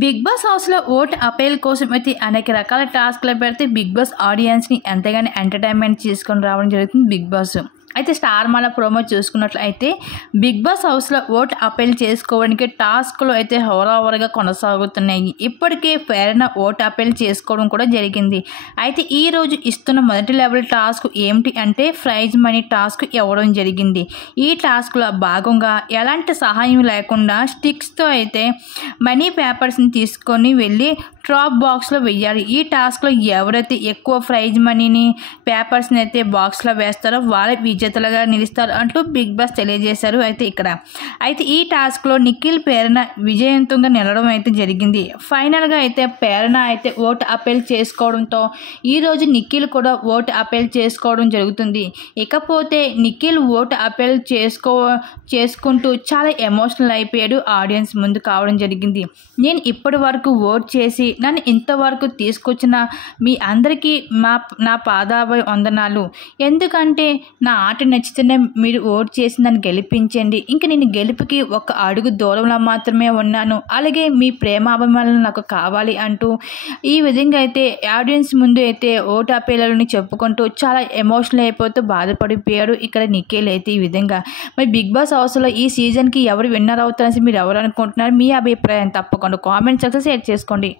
Big boss హౌస్‌లో vote appeal కోసం అయితే అనేక రకాల టాస్క్‌లు పెడితే బిగ్ బాస్ ఆడియన్స్‌ని ఎంతగానో ఎంటర్‌టైన్‌మెంట్ చేసుకొని రావడం జరుగుతుంది బిగ్ బాస్. అయితే స్టార్ మాల ప్రోమో చూసుకున్నట్లయితే బిగ్ బాస్ హౌస్‌లో ఓట్ అపీల్ చేసుకోవడానికి టాస్క్‌లు అయితే హోరాహోరీగా కొనసాగుతున్నాయి. ఇప్పటికే ప్రేరణ ఓట్ అపీల్ చేసుకోవడం కూడా జరిగింది. అయితే ఈరోజు ఇస్తున్న మొదటి లెవెల్ టాస్క్ ఏమిటి అంటే ప్రైజ్ మనీ టాస్క్ ఇవ్వడం జరిగింది. ఈ టాస్క్‌లో భాగంగా ఎలాంటి సహాయం లేకుండా స్టిక్స్‌తో అయితే మనీ పేపర్స్‌ని తీసుకొని వెళ్ళి డ్రాప్ బాక్స్‌లో వెయ్యాలి. ఈ టాస్క్‌లో ఎవరైతే ఎక్కువ ప్రైజ్ మనీని పేపర్స్‌ని అయితే బాక్స్‌లో వేస్తారో వాళ్ళే విజేతలుగా నిలుస్తారు అంటూ బిగ్ బాస్ తెలియజేశారు. అయితే ఈ టాస్క్‌లో నిఖిల్ ప్రేరణ విజయవంతంగా నిలవడం అయితే జరిగింది. ఫైనల్‌గా అయితే ప్రేరణ అయితే ఓట్ అపీల్ చేసుకోవడంతో ఈరోజు నిఖిల్ కూడా ఓట్ అపీల్ చేసుకోవడం జరుగుతుంది. ఇకపోతే నిఖిల్ ఓట్ అపీల్ చేసుకుంటూ చాలా ఎమోషనల్ అయిపోయాడు. ఆడియన్స్ ముందు కావడం జరిగింది. నేను ఇప్పటి వరకు ఓట్ చేసి నన్ను ఇంతవరకు తీసుకొచ్చిన మీ అందరికీ నా పాదాభి వందనాలు. ఎందుకంటే నా ఆట నచ్చితేనే మీరు ఓట్ చేసి నన్ను గెలిపించండి. ఇంక నేను గెలుపుకి ఒక అడుగు దూరంలో మాత్రమే ఉన్నాను. అలాగే మీ ప్రేమాభిమానాలు నాకు కావాలి అంటూ ఈ విధంగా అయితే ఆడియన్స్ ముందు అయితే ఓటు అపీలని చెప్పుకుంటూ చాలా ఎమోషనల్ అయిపోతూ బాధపడిపోయారు ఇక్కడ నిఖిల్ అయితే ఈ విధంగా. మరి బిగ్ బాస్ హౌస్లో ఈ సీజన్కి ఎవరు విన్నర్ అవుతారని మీరు ఎవరు అనుకుంటున్నారు? మీ అభిప్రాయం తప్పకుండా కామెంట్ సెక్షన్లో షేర్ చేసుకోండి.